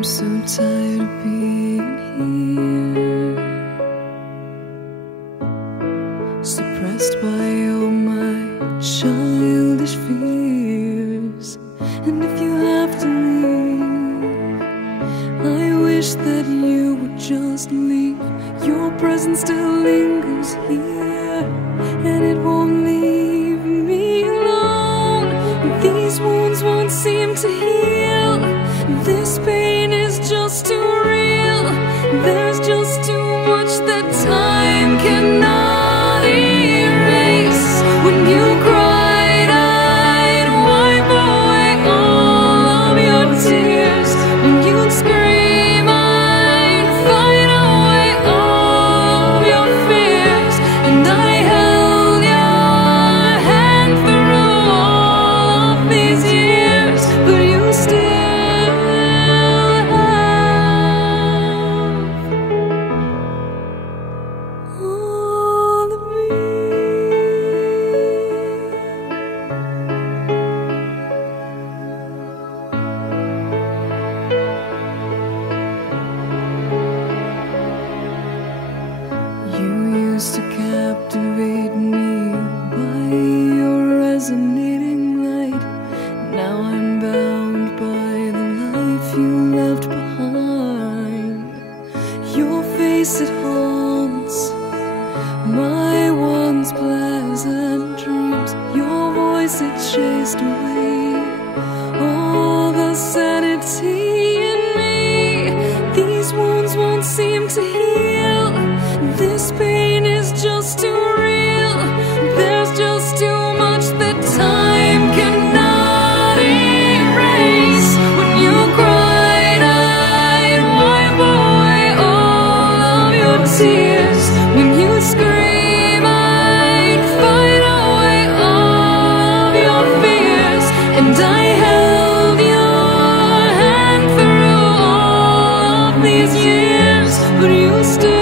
I'm so tired of being here, suppressed by all my childish fears. And if you have to leave, I wish that you would just leave. Your presence still lingers here, and it won't leave me alone. These wounds won't seem to heal. This pain is just too real. There's just too much that time cannot erase. When you cried, I'd wipe away all of your tears. When you'd scream, I'd fight away all of your fears. And I held your hand through all of these years, but you still to captivate me by your resonating light. Now I'm bound by the life you left behind. Your face, it haunts my once pleasant dreams. Your voice, it chased away all the sanity in me. These wounds won't seem to heal. This pain is just too real. There's just too much that time cannot erase. When you cried, I'd wipe away all of your tears. When you scream, I'd fight away all of your fears. And I held your hand through all of these years, but you still